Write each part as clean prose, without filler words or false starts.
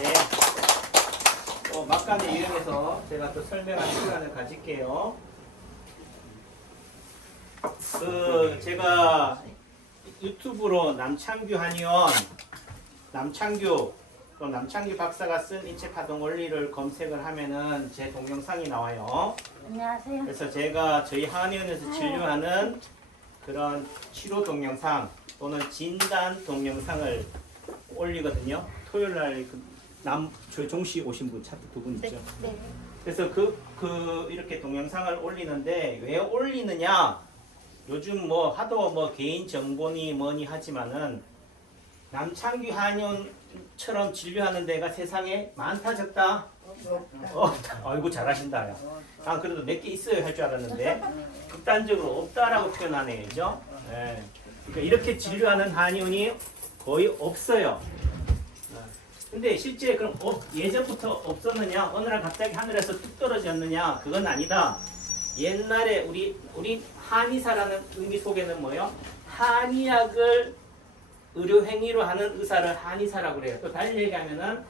네. 막간을 이용해서 제가 또 설명하는 시간을 가질게요. 제가 유튜브로 남창규 한의원, 남창규 박사가 쓴 인체파동 원리를 검색을 하면은 제 동영상이 나와요. 안녕하세요. 그래서 제가 저희 한의원에서 진료하는 그런 치료 동영상 또는 진단 동영상을 올리거든요. 토요일 날 저희 종시 오신 분 차트 두 분 있죠. 네. 그래서 이렇게 동영상을 올리는데 왜 올리느냐? 요즘 하도 개인 정보니 뭐니 하지만은 남창규 한의원처럼 진료하는 데가 세상에 많다 적다? 아이고 잘하신다. 야. 그래도 몇 개 있어야 할 줄 알았는데 극단적으로 없다라고 표현하네요. 그죠? 네. 그러니까 이렇게 진료하는 한의원이 거의 없어요. 근데 실제 그럼 예전부터 없었느냐? 어느 날 갑자기 하늘에서 뚝 떨어졌느냐? 그건 아니다. 옛날에 우리 한의사라는 의미 속에는 뭐요? 한의학을 의료행위로 하는 의사를 한의사라고 그래요. 또 달리 얘기하면은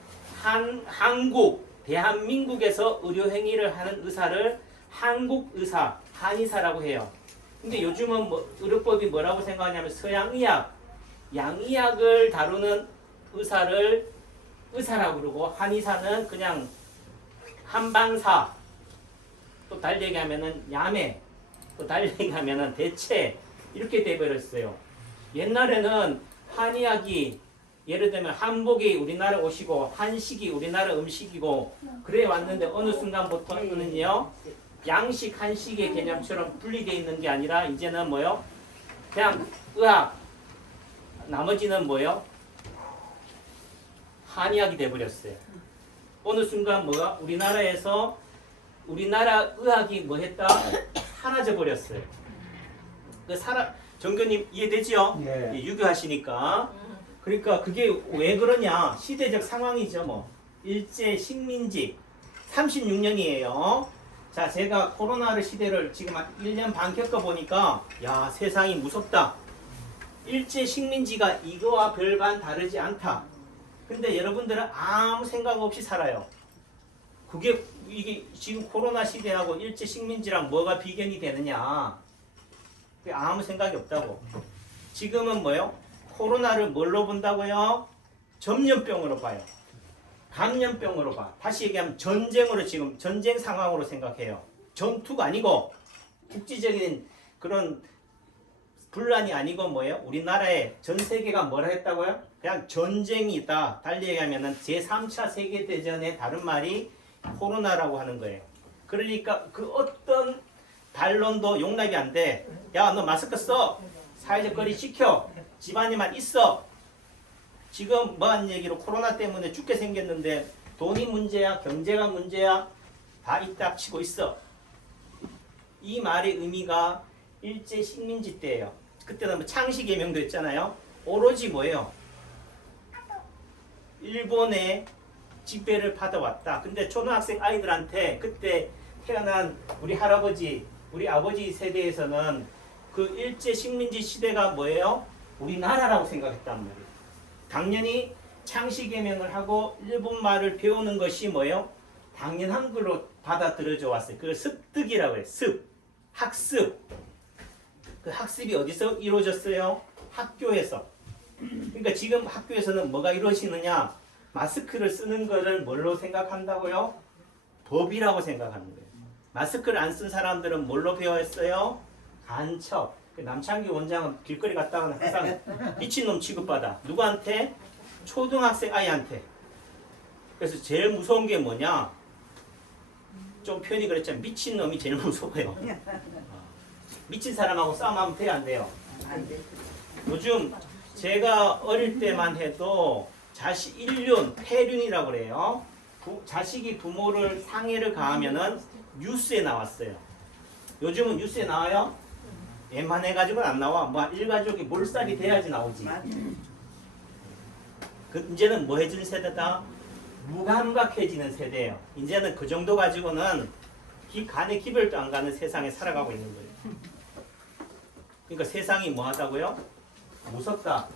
대한민국에서 의료행위를 하는 의사를 한국의사, 한의사라고 해요. 근데 요즘은 의료법이 뭐라고 생각하냐면 서양의학, 양의학을 다루는 의사를 의사라고 그러고 한의사는 그냥 한방사, 또 달리 얘기하면은 야매, 또 달리 얘기하면은 대체 이렇게 돼버렸어요. 옛날에는 한의학이 예를 들면 한복이 우리나라 옷이고 한식이 우리나라 음식이고 그래 왔는데 어느 순간부터는요 양식 한식의 개념처럼 분리되어 있는 게 아니라 이제는 뭐요? 그냥 의학, 나머지는 뭐요? 한의학이 돼버렸어요. 어느 순간 우리나라에서 우리나라 의학이 뭐 했다? 사라져 버렸어요. 정교님 이해되죠? 네. 유교하시니까. 그러니까 그게 왜 그러냐? 시대적 상황이죠. 일제 식민지 36년이에요. 자, 제가 코로나를 시대를 지금 한 1년 반 겪어보니까 야, 세상이 무섭다. 일제 식민지가 이거와 별반 다르지 않다. 근데 여러분들은 아무 생각 없이 살아요. 이게 지금 코로나 시대하고 일제 식민지랑 뭐가 비견이 되느냐? 아무 생각이 없다고. 지금은 뭐요? 코로나를 뭘로 본다고요? 전염병으로 봐요. 감염병으로 봐. 다시 얘기하면 전쟁으로 지금 전쟁 상황으로 생각해요. 전투가 아니고 국지적인 그런 분란이 아니고 뭐예요? 우리나라에 전 세계가 뭐라 했다고요? 그냥 전쟁이 있다. 달리 얘기하면 제3차 세계대전의 다른 말이 코로나라고 하는 거예요. 그러니까 그 어떤 반론도 용납이 안 돼. 야, 너 마스크 써. 사회적 거리 지켜. 집안에만 있어. 지금 뭐한 얘기로 코로나 때문에 죽게 생겼는데 돈이 문제야? 경제가 문제야? 다 이딱 치고 있어. 이 말의 의미가 일제 식민지 때예요. 그때는 창씨개명도 했잖아요. 오로지 뭐예요? 일본의 지배를 받아왔다. 근데 초등학생 아이들한테 그때 태어난 우리 할아버지, 우리 아버지 세대에서는 그 일제 식민지 시대가 뭐예요? 우리나라라고 생각했단 말이에요. 당연히 창씨개명을 하고 일본말을 배우는 것이 뭐예요? 당연한 걸로 받아들여져 왔어요. 그걸 습득이라고 해요. 학습. 그 학습이 어디서 이루어졌어요? 학교에서. 그러니까 지금 학교에서는 뭐가 이루어지느냐? 마스크를 쓰는 것을 뭘로 생각한다고요? 법이라고 생각하는 거예요. 마스크를 안 쓴 사람들은 뭘로 배웠어요? 간첩. 남창규 원장은 길거리 갔다가 항상 미친놈 취급받아. 누구한테? 초등학생 아이한테. 그래서 제일 무서운 게 뭐냐? 좀 표현이 그랬지만 미친놈이 제일 무서워요. 미친 사람하고 싸움하면 돼요, 안 돼요? 요즘 제가 어릴 때만 해도 인륜, 폐륜이라고 그래요. 자식이 부모를 상해를 가하면은 뉴스에 나왔어요. 요즘은 뉴스에 나와요? 웬만해가지고는 안 나와. 일가족이 몰살이 돼야지 나오지. 이제는 뭐 해지는 세대다? 무감각해지는 세대예요. 이제는 그 정도 가지고는 간의 기별도 안 가는 세상에 살아가고 있는 거예요. 그러니까 세상이 뭐 하다고요? 무섭다.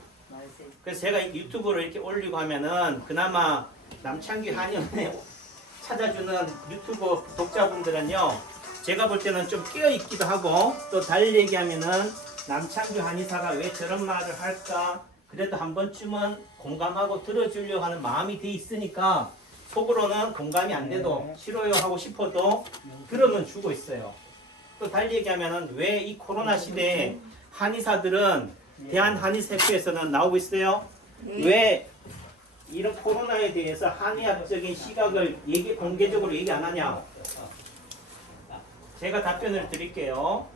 그래서 제가 유튜브를 이렇게 올리고 하면은 그나마 남창규 한의원에 찾아주는 유튜브 독자분들은요, 제가 볼 때는 좀 깨어있기도 하고, 또 달리 얘기하면은 남창규 한의사가 왜 저런 말을 할까, 그래도 한 번쯤은 공감하고 들어주려고 하는 마음이 돼 있으니까 속으로는 공감이 안 돼도 싫어요 하고 싶어도 들으면 주고 있어요. 또 달리 얘기하면은 왜 이 코로나 시대에 한의사들은 대한한의사협회에서는 나오고 있어요? 왜 이런 코로나에 대해서 한의학적인 시각을 공개적으로 얘기 안 하냐? 제가 답변을 드릴게요.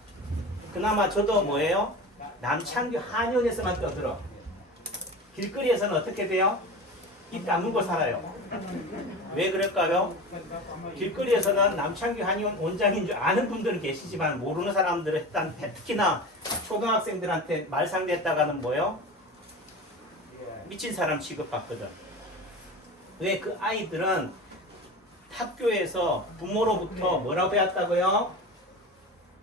그나마 저도 뭐예요? 남창규 한의원에서만 떠들어. 길거리에서는 어떻게 돼요? 입 다물고 살아요. 왜 그럴까요? 길거리에서는 남창규 한의원 원장인 줄 아는 분들은 계시지만 모르는 사람들은 일단 특히나 초등학생들한테 말 상대했다가는 뭐예요? 미친 사람 취급받거든. 왜 그 아이들은 학교에서 부모로부터 뭐라고 배웠다고요?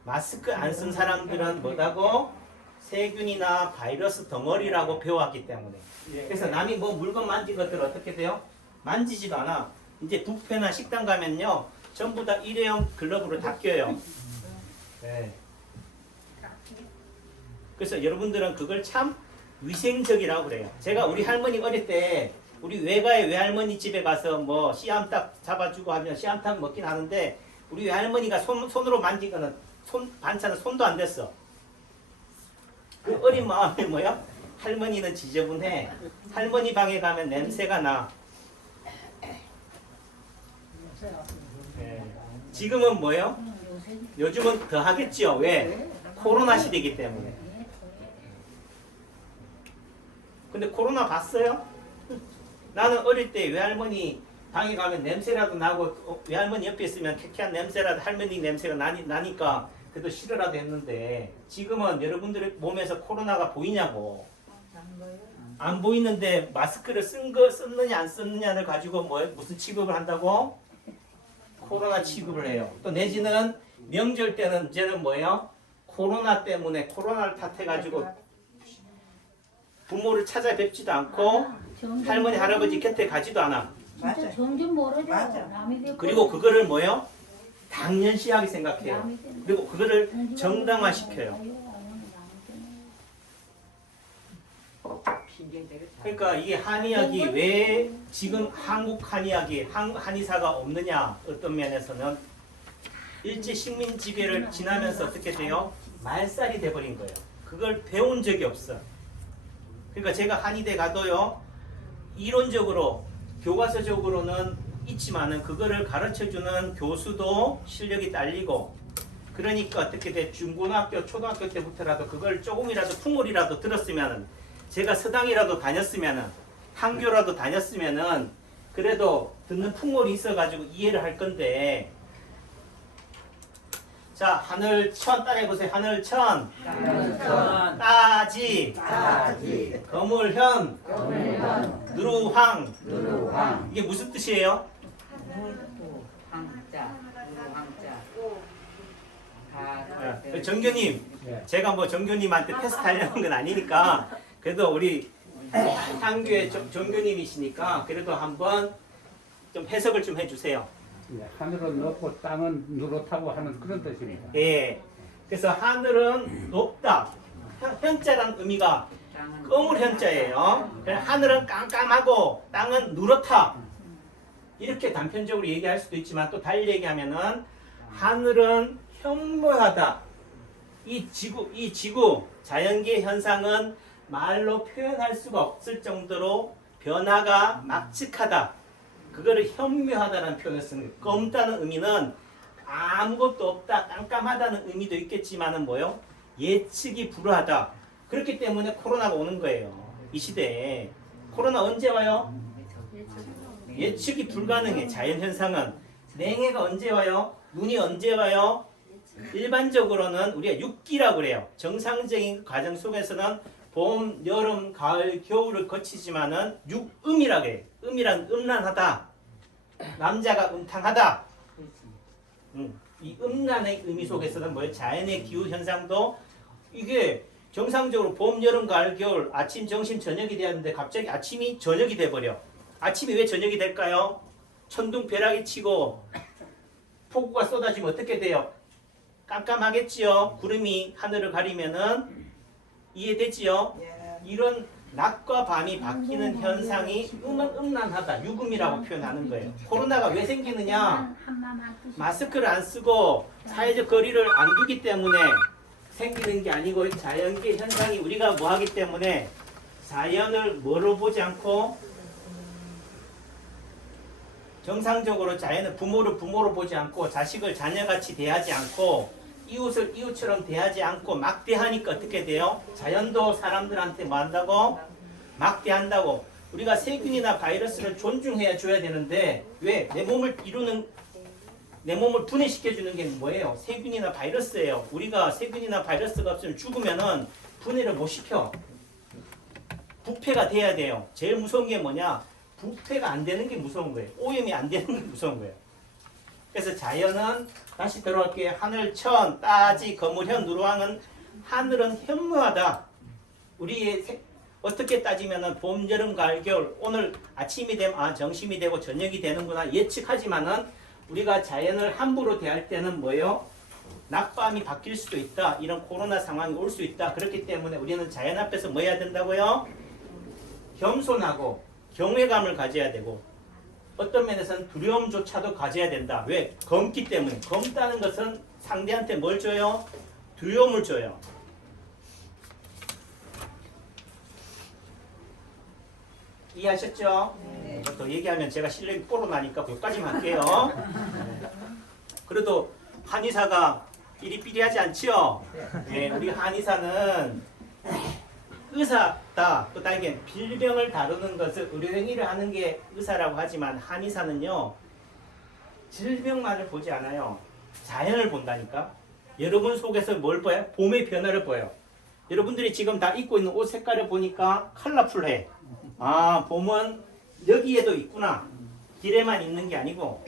마스크 안 쓴 사람들은 뭐다고? 세균이나 바이러스 덩어리라고 배워왔기 때문에. 그래서 남이 뭐 물건 만진 것들 어떻게 돼요? 만지지도 않아. 이제 뷔페나 식당 가면요, 전부 다 일회용 글러브로 다 껴요. 네. 그래서 여러분들은 그걸 참 위생적이라고 그래요. 제가 우리 할머니 어릴 때 우리 외가의 외할머니 집에 가서 뭐 씨암탉 잡아주고 하면 씨암탉 먹긴 하는데 우리 외할머니가 손으로 만진 거는 반찬은 손도 안 댔어. 그 어린 마음이 뭐야? 할머니는 지저분해. 할머니 방에 가면 냄새가 나. 네. 지금은 뭐예요? 요즘은 더 하겠지요. 왜? 코로나 시대이기 때문에. 근데 코로나 봤어요? 나는 어릴 때 외할머니 방에 가면 냄새라도 나고 외할머니 옆에 있으면 쾌쾌한 냄새라도 할머니 냄새가 나니까 그래도 싫어라도 했는데 지금은 여러분들의 몸에서 코로나가 보이냐고. 안 보이는데 마스크를 썼느냐 안 썼느냐를 가지고 무슨 취급을 한다고? 코로나 취급을 해요. 또 내지는 명절 때는 이제는 뭐예요? 코로나 때문에 코로나를 탓해가지고 부모를 찾아뵙지도 않고 할머니 할아버지 곁에 가지도 않아. 진짜 점점 멀어져. 그리고 그거를 뭐예요? 당연시하게 생각해요. 그리고 그거를 정당화시켜요. 그러니까 이게 한의학이 왜 지금 한국 한의학이 한의사가 없느냐, 어떤 면에서는 일제 식민 지배를 지나면서 어떻게 돼요? 말살이 돼버린 거예요. 그걸 배운 적이 없어. 그러니까 제가 한의대 가도요, 이론적으로 교과서적으로는 있지만은 그거를 가르쳐주는 교수도 실력이 딸리고, 그러니까 어떻게 돼? 중고등학교, 초등학교 때부터라도 그걸 조금이라도 풍월이라도 들었으면은, 제가 서당이라도 다녔으면은, 한교라도 다녔으면은, 그래도 듣는 풍월이 있어가지고 이해를 할 건데. 자, 하늘천 따라해보세요. 하늘천, 따지, 거물현, 누루황. 이게 무슨 뜻이에요? 정교님, 제가 뭐 정교님한테 테스트 하려는 건 아니니까 그래도 우리 한교의 정교님이시니까 그래도 한번 좀 해석을 좀 해주세요. 하늘은 높고 땅은 누렇다고 하는 그런 뜻입니다. 예. 그래서 하늘은 높다. 현자라는 의미가 거물 현자예요. 하늘은 깜깜하고 땅은 누렇다. 이렇게 단편적으로 얘기할 수도 있지만 또 달리 얘기하면은 하늘은 현모하다. 이 지구 자연계의 현상은 말로 표현할 수가 없을 정도로 변화가 막측하다. 그거를 현묘하다는 표현을 쓰는 거예요. 검다는 의미는 아무것도 없다, 깜깜하다는 의미도 있겠지만은 뭐요? 예측이 불허하다. 그렇기 때문에 코로나가 오는 거예요. 이 시대에. 코로나 언제 와요? 예측이 불가능해. 자연현상은. 냉해가 언제 와요? 눈이 언제 와요? 일반적으로는 우리가 6기라고 그래요. 정상적인 과정 속에서는 봄, 여름, 가을, 겨울을 거치지만은 6음이라고 해요. 음이란 음란하다. 남자가 음탕하다. 이 음란의 의미 속에서는 뭐예요? 자연의 기후 현상도 이게 정상적으로 봄, 여름, 가을, 겨울 아침, 점심, 저녁이 되었는데 갑자기 아침이 저녁이 돼버려. 아침이 왜 저녁이 될까요? 천둥벼락이 치고 폭우가 쏟아지면 어떻게 돼요? 깜깜하겠지요. 구름이 하늘을 가리면은 이해되지요? 이런 낮과 밤이 바뀌는 현상이 음란하다, 유금이라고 표현하는 거예요. 코로나가 왜 생기느냐? 마스크를 안 쓰고 사회적 거리를 안 두기 때문에 생기는 게 아니고 자연계 현상이 우리가 뭐 하기 때문에 자연을 뭐로 보지 않고 정상적으로 자연을 부모를 부모로 보지 않고 자식을 자녀같이 대하지 않고 이웃을 이웃처럼 대하지 않고 막대하니까 어떻게 돼요? 자연도 사람들한테 뭐 한다고? 막대한다고. 우리가 세균이나 바이러스를 존중해야 줘야 되는데 왜? 내 몸을 분해시켜 주는 게 뭐예요? 세균이나 바이러스예요. 우리가 세균이나 바이러스가 없으면 죽으면은 분해를 못 시켜. 부패가 돼야 돼요. 제일 무서운 게 뭐냐? 부패가 안 되는 게 무서운 거예요. 오염이 안 되는 게 무서운 거예요. 그래서 자연은 다시 들어갈게요. 하늘, 천, 따지, 거물현, 누르왕은 하늘은 현무하다. 우리 어떻게 따지면은 봄, 여름, 가을, 겨울 오늘 아침이 되면 정심이 되고 저녁이 되는구나 예측하지만은 우리가 자연을 함부로 대할 때는 뭐예요? 낮밤이 바뀔 수도 있다. 이런 코로나 상황이 올 수 있다. 그렇기 때문에 우리는 자연 앞에서 뭐 해야 된다고요? 겸손하고 경외감을 가져야 되고 어떤 면에서는 두려움조차도 가져야 된다. 왜? 검기 때문에. 검다는 것은 상대한테 뭘 줘요? 두려움을 줘요. 이해하셨죠? 네. 더 얘기하면 제가 실력이 뽀로 나니까 여기까지만 할게요. 네. 그래도 한의사가 삐리삐리하지 않죠? 네, 우리 한의사는 의사다. 또 다르게 빌병을 다루는 것을 의료행위를 하는 게 의사라고 하지만 한의사는요. 질병만을 보지 않아요. 자연을 본다니까. 여러분 속에서 뭘 보여요? 봄의 변화를 보여요. 여러분들이 지금 다 입고 있는 옷 색깔을 보니까 컬러풀해. 봄은 여기에도 있구나. 길에만 있는 게 아니고.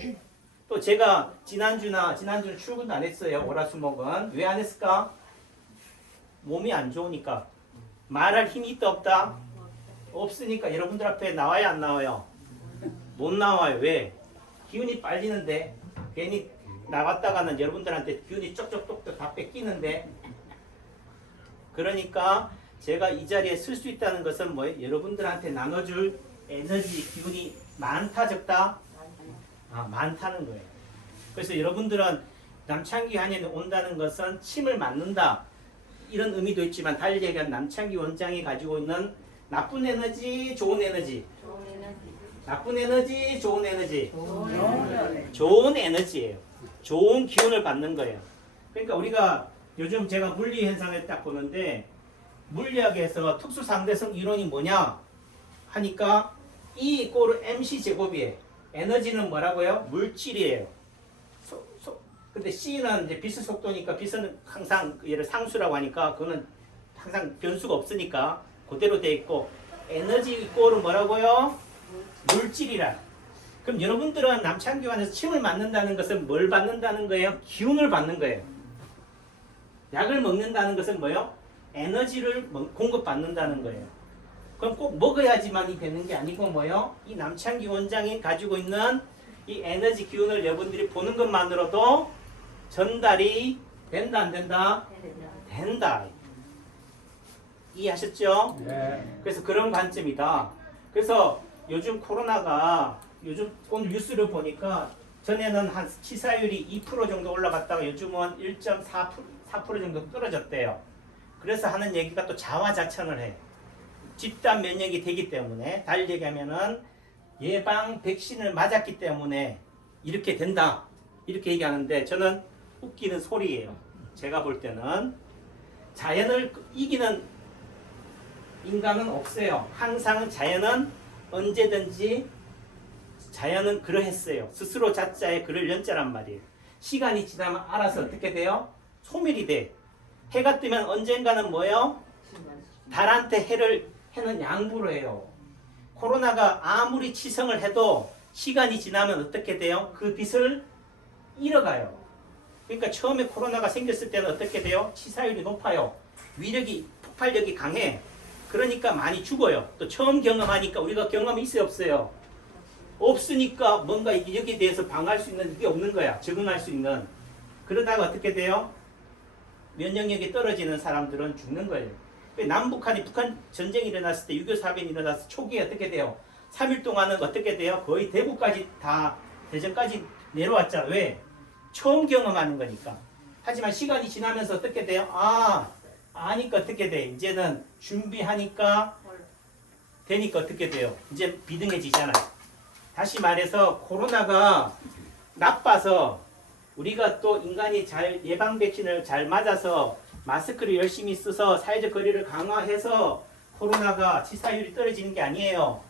또 제가 지난주는 출근도 안 했어요. 월화수목은. 왜 안 했을까? 몸이 안 좋으니까. 말할 힘이 있다 없다? 없으니까 여러분들 앞에 나와야 안 나와요? 못 나와요. 왜? 기운이 빨리는데 괜히 나갔다가는 여러분들한테 기운이 쪽쪽쪽쪽 다 뺏기는데 그러니까 제가 이 자리에 쓸 수 있다는 것은 뭐예요? 여러분들한테 나눠줄 에너지, 기운이 많다 적다? 많다는 거예요. 그래서 여러분들은 남창기 한의에 온다는 것은 침을 맞는다 이런 의미도 있지만 달리 얘기한 남창기 원장이 가지고 있는 나쁜 에너지, 좋은 에너지. 나쁜 에너지, 좋은 에너지. 좋은 에너지예요. 좋은 기운을 받는 거예요. 그러니까 우리가 요즘 제가 물리 현상을 딱 보는데 물리학에서 특수상대성 이론이 뭐냐 하니까 E 이꼬르 MC 제곱이에요. 에너지는 뭐라고요? 물질이에요. 근데 C는 이제 빛의 속도니까 빛은 항상 얘를 상수라고 하니까 그거는 항상 변수가 없으니까 그대로 돼 있고 에너지 이꼬르 뭐라고요? 물질이라. 그럼 여러분들은 남창기관에서 침을 맞는다는 것은 뭘 받는다는 거예요? 기운을 받는 거예요. 약을 먹는다는 것은 뭐예요? 에너지를 공급받는다는 거예요. 그럼 꼭 먹어야지만이 되는 게 아니고 뭐예요? 이 남창기 원장이 가지고 있는 이 에너지 기운을 여러분들이 보는 것만으로도 전달이 된다 안 된다? 된다. 이해하셨죠? 네. 그래서 그런 관점이다. 그래서 요즘 코로나가 요즘 오늘 뉴스를 보니까 전에는 한 치사율이 2% 정도 올라갔다가 요즘은 1.4% 정도 떨어졌대요. 그래서 하는 얘기가 또 자화자찬을 해. 집단 면역이 되기 때문에 달리 얘기하면은 예방 백신을 맞았기 때문에 이렇게 된다. 이렇게 얘기하는데 저는 웃기는 소리예요. 제가 볼 때는 자연을 이기는 인간은 없어요. 항상 자연은 언제든지 자연은 그러했어요. 스스로 자자에 그를 연자란 말이에요. 시간이 지나면 알아서 어떻게 돼요? 소멸이 돼. 해가 뜨면 언젠가는 뭐예요? 달한테 해는 양보를 해요. 코로나가 아무리 치성을 해도 시간이 지나면 어떻게 돼요? 그 빛을 잃어가요. 그러니까 처음에 코로나가 생겼을 때는 어떻게 돼요? 치사율이 높아요. 위력이, 폭발력이 강해. 그러니까 많이 죽어요. 또 처음 경험하니까 우리가 경험이 있어요, 없어요? 없으니까 뭔가 여기에 대해서 방어할 수 있는 게 없는 거야. 적응할 수 있는. 그러다가 어떻게 돼요? 면역력이 떨어지는 사람들은 죽는 거예요. 남북한이 북한 전쟁이 일어났을 때 6.25 사변이 일어났을 때 초기에 어떻게 돼요? 3일 동안은 어떻게 돼요? 거의 대구까지 다 대전까지 내려왔잖아. 왜? 처음 경험하는 거니까. 하지만 시간이 지나면서 어떻게 돼요? 아니까 어떻게 돼? 이제는 준비하니까 되니까 어떻게 돼요? 이제 비등해지잖아요. 다시 말해서 코로나가 나빠서 우리가 또 인간이 잘 예방 백신을 잘 맞아서 마스크를 열심히 써서 사회적 거리를 강화해서 코로나가 치사율이 떨어지는 게 아니에요.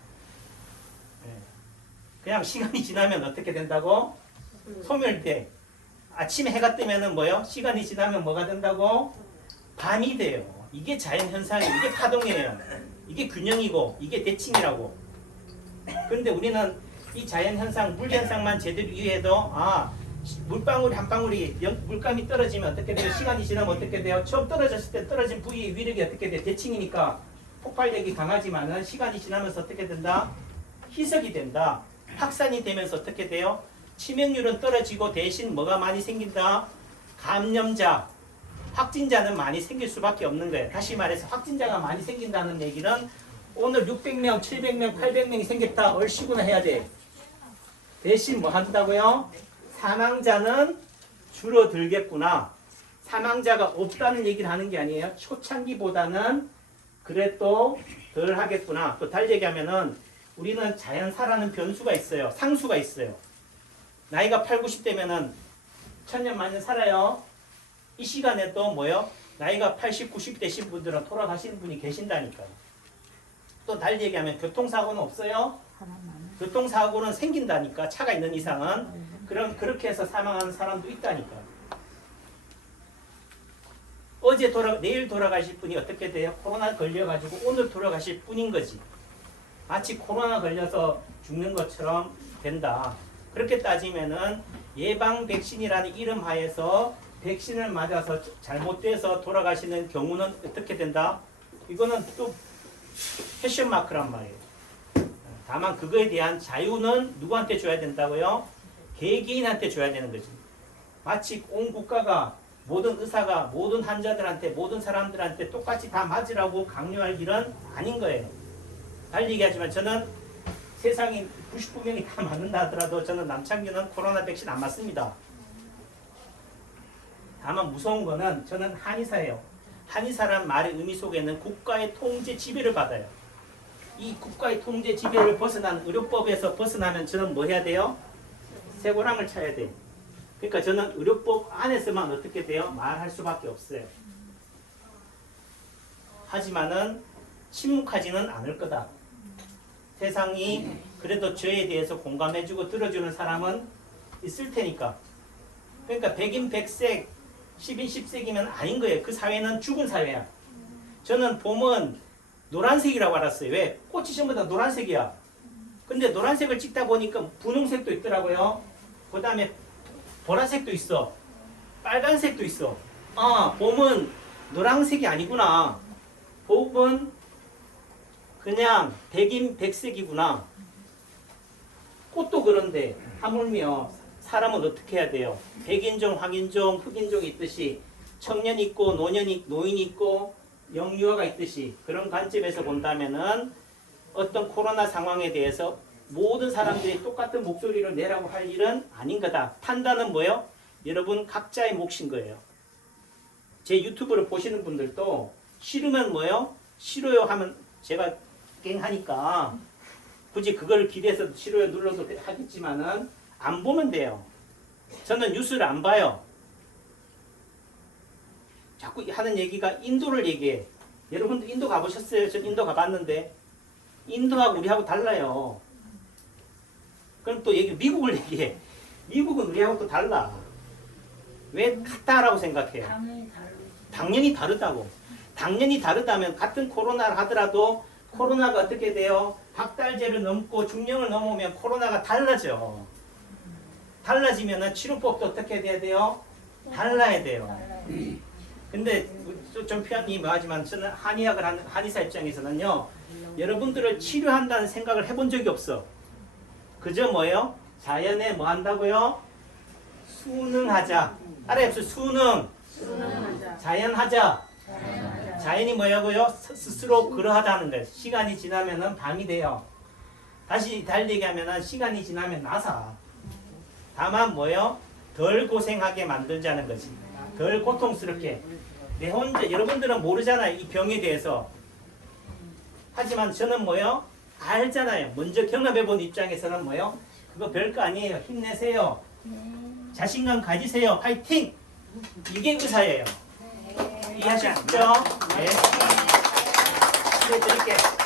그냥 시간이 지나면 어떻게 된다고? 소멸돼. 아침에 해가 뜨면은 뭐요? 시간이 지나면 뭐가 된다고? 밤이 돼요. 이게 자연 현상이에요. 이게 파동이에요. 이게 균형이고 이게 대칭이라고. 그런데 우리는 이 자연 현상, 물 현상만 제대로 이해해도 물방울 한 방울이 물감이 떨어지면 어떻게 돼요? 시간이 지나면 어떻게 돼요? 처음 떨어졌을 때 떨어진 부위의 위력이 어떻게 돼요? 대칭이니까 폭발력이 강하지만은 시간이 지나면서 어떻게 된다? 희석이 된다. 확산이 되면서 어떻게 돼요? 치명률은 떨어지고 대신 뭐가 많이 생긴다? 감염자, 확진자는 많이 생길 수밖에 없는 거예요. 다시 말해서 확진자가 많이 생긴다는 얘기는 오늘 600명, 700명, 800명이 생겼다. 얼씨구나 해야 돼. 대신 뭐 한다고요? 사망자는 줄어들겠구나. 사망자가 없다는 얘기를 하는 게 아니에요. 초창기보다는 그래도 덜 하겠구나. 또 달리 얘기하면은 우리는 자연사라는 변수가 있어요. 상수가 있어요. 나이가 8, 90대면은 천년 만년 살아요. 이 시간에도 뭐요? 나이가 80, 90 되신 분들은 돌아가시는 분이 계신다니까요. 또 달리 얘기하면 교통사고는 없어요? 교통사고는 생긴다니까. 차가 있는 이상은. 그럼 그렇게 해서 사망하는 사람도 있다니까요. 내일 돌아가실 분이 어떻게 돼요? 코로나 걸려가지고 오늘 돌아가실 뿐인 거지. 마치 코로나 걸려서 죽는 것처럼 된다. 그렇게 따지면은 예방 백신이라는 이름 하에서 백신을 맞아서 잘못돼서 돌아가시는 경우는 어떻게 된다? 이거는 또 패션 마크란 말이에요. 다만 그거에 대한 자유는 누구한테 줘야 된다고요? 개개인한테 줘야 되는 거지. 마치 온 국가가 모든 의사가 모든 환자들한테 모든 사람들한테 똑같이 다 맞으라고 강요할 일은 아닌 거예요. 달리 얘기하지만 저는 세상에 99명이 다 맞는다 하더라도 저는 남창규는 코로나 백신 안 맞습니다. 다만 무서운 거는 저는 한의사예요. 한의사란 말의 의미 속에는 국가의 통제 지배를 받아요. 이 국가의 통제 지배를 벗어난 의료법에서 벗어나면 저는 뭐 해야 돼요? 쇠고랑을 쳐야 돼요. 그러니까 저는 의료법 안에서만 어떻게 돼요? 말할 수밖에 없어요. 하지만은 침묵하지는 않을 거다. 세상이 그래도 저에 대해서 공감해주고 들어주는 사람은 있을 테니까. 그러니까 백인 백색 10인 10색이면 아닌 거예요. 그 사회는 죽은 사회야. 저는 봄은 노란색이라고 알았어요. 왜? 꽃이 전부 다 노란색이야. 근데 노란색을 찍다 보니까 분홍색도 있더라고요. 그 다음에 보라색도 있어. 빨간색도 있어. 봄은 노란색이 아니구나. 봄은 그냥 백인 백색이구나. 꽃도 그런데 하물며 사람은 어떻게 해야 돼요? 백인종, 황인종, 흑인종이 있듯이 청년이 있고 노인이 있고 영유아가 있듯이 그런 관점에서 본다면은 어떤 코로나 상황에 대해서 모든 사람들이 똑같은 목소리를 내라고 할 일은 아닌 거다. 판단은 뭐예요? 여러분 각자의 몫인 거예요. 제 유튜브를 보시는 분들도 싫으면 뭐예요? 싫어요 하면 제가 깽하니까 굳이 그걸 기대해서 싫어요 눌러도 하겠지만은 안 보면 돼요. 저는 뉴스를 안 봐요. 자꾸 하는 얘기가 인도를 얘기해. 여러분도 인도 가보셨어요? 전 인도 가봤는데 인도하고 우리하고 달라요. 그럼 또 미국을 얘기해. 미국은 우리하고 또 달라. 왜 같다라고 생각해요? 당연히 다르다고. 당연히 다르다면 같은 코로나를 하더라도 코로나가 어떻게 돼요? 박달재를 넘고 중령을 넘으면 코로나가 달라져. 달라지면 치료법도 어떻게 돼야 돼요? 달라야 돼요. 근데 좀 표현이 뭐하지만 저는 한의학을 하는 한의사 입장에서는요. 여러분들을 치료한다는 생각을 해본 적이 없어. 그저 뭐예요? 자연에 뭐 한다고요? 순응하자. 따라해보세요. 순응. 자연하자. 자연이 뭐냐고요? 스스로 그러하다는 거예요. 시간이 지나면은 밤이 돼요. 다시 달리게 하면은 시간이 지나면 나사. 다만 뭐요? 덜 고생하게 만들자는 거지. 덜 고통스럽게. 내 혼자 여러분들은 모르잖아요. 이 병에 대해서. 하지만 저는 뭐요? 알잖아요. 먼저 경험해본 입장에서는 뭐요? 그거 별거 아니에요. 힘내세요. 자신감 가지세요. 파이팅! 이게 의사예요. 이해하셨죠? 네. 네, 드릴게요.